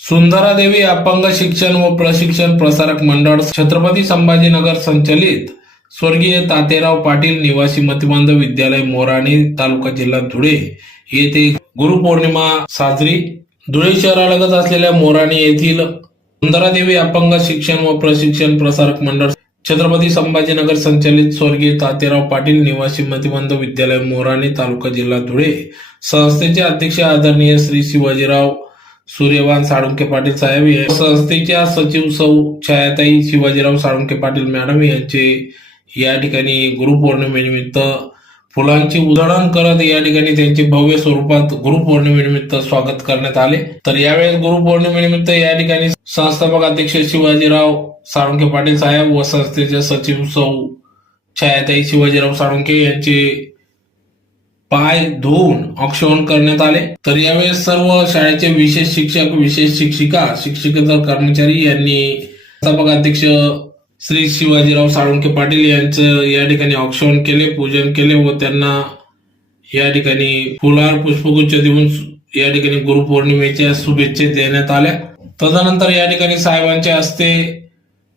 सुंदरादेवी अपंग शिक्षण व प्रशिक्षण प्रसारक मंडळ छत्रपती संभाजीनगर संचलित स्वर्गीय तातेराव पाटील निवासी मतिमंद विद्यालय मोराणे तालुका जिल्हा धुळे येथे गुरुपौर्णिमा साजरी। धुळे शहरालगत असलेल्या मोराणे येथील सुंदरादेवी अपंग शिक्षण व प्रशिक्षण प्रसारक मंडळ छत्रपती संभाजीनगर संचलित स्वर्गीय तातेराव पाटील निवासी मतिमंद विद्यालय मोराणे तालुका जिल्हा धुळे संस्थेचे अध्यक्ष आदरणीय श्री शिवाजीराव सूर्यवान साळुंखे पाटील साहेब, संस्थेच्या सचिव सौ छायाताई शिवाजीराव साळुंखे पाटील मॅडम यांचे या ठिकाणी गुरुपौर्णिमेनिमित्त फुलांची उधळण करत या ठिकाणी त्यांचे भव्य स्वरूपात गुरुपौर्णिमेनिमित्त स्वागत करण्यात आले। तर यावेळेस गुरुपौर्णिमेनिमित्त या ठिकाणी संस्थापक अध्यक्ष शिवाजीराव साळुंखे पाटील साहेब व संस्थेचे सचिव सौ छायाताई शिवाजीराव साळुंखे यांचे पाय धुवून औक्षण करण्यात आले। तर यावेळेस सर्व शाळेचे विशेष शिक्षक, विशेष शिक्षिका, शिक्षकेतर कर्मचारी यांनी संस्थापक अध्यक्ष श्री शिवाजीराव साळुंखे पाटील यांचं या ठिकाणी औक्षण केले, पूजन केले व त्यांना या ठिकाणी फुलार पुष्पगुच्छ देऊन या ठिकाणी गुरुपौर्णिमेच्या शुभेच्छा देण्यात आल्या। तदनंतर या ठिकाणी साहेबांच्या हस्ते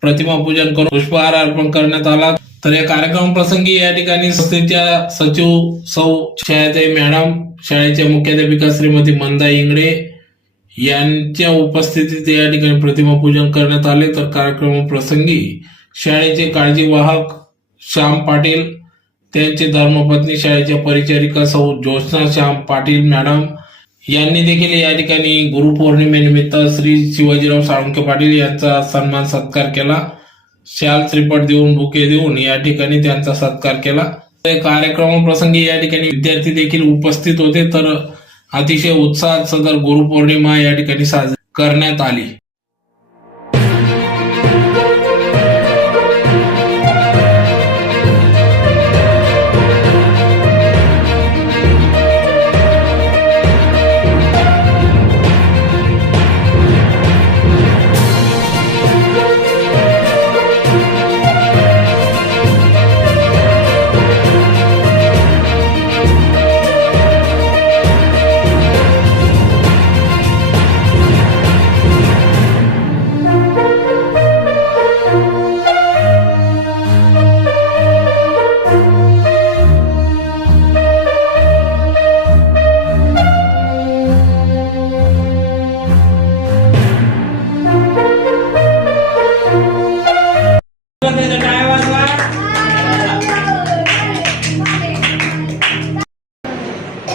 प्रतिमा पूजन करून पुष्पहार अर्पण करण्यात आला। तर या कार्यक्रम प्रसंगी या ठिकाणी संस्थेच्या सचिव सौ छायाताई मॅडम, शाळेच्या मुख्याध्यापिका श्रीमती मंदा इंगळे यांच्या उपस्थितीत या ठिकाणी प्रतिमा पूजन करण्यात आले। तर कार्यक्रम प्रसंगी शाळेचे काळजीवाहक श्याम पाटील, त्यांचे धर्मपत्नी शाळेच्या परिचारिका सौ ज्योत्स्ना श्याम पाटील मॅडम यांनी देखील या ठिकाणी गुरुपौर्णिमेनिमित्त श्री शिवाजीराव साळुंखे पाटील यांचा सन्मान सत्कार केला। शाल श्रीपट देऊन, बुके देऊन या ठिकाणी त्यांचा सत्कार केला। कार्यक्रम प्रसंगी या ठिकाणी विद्यार्थी देखील उपस्थित होते। तर अतिशय उत्साहात सदर गुरुपौर्णिमा या ठिकाणी साजरी करण्यात आली।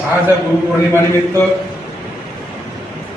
आज गुरुपौर्णिमेनिमित्त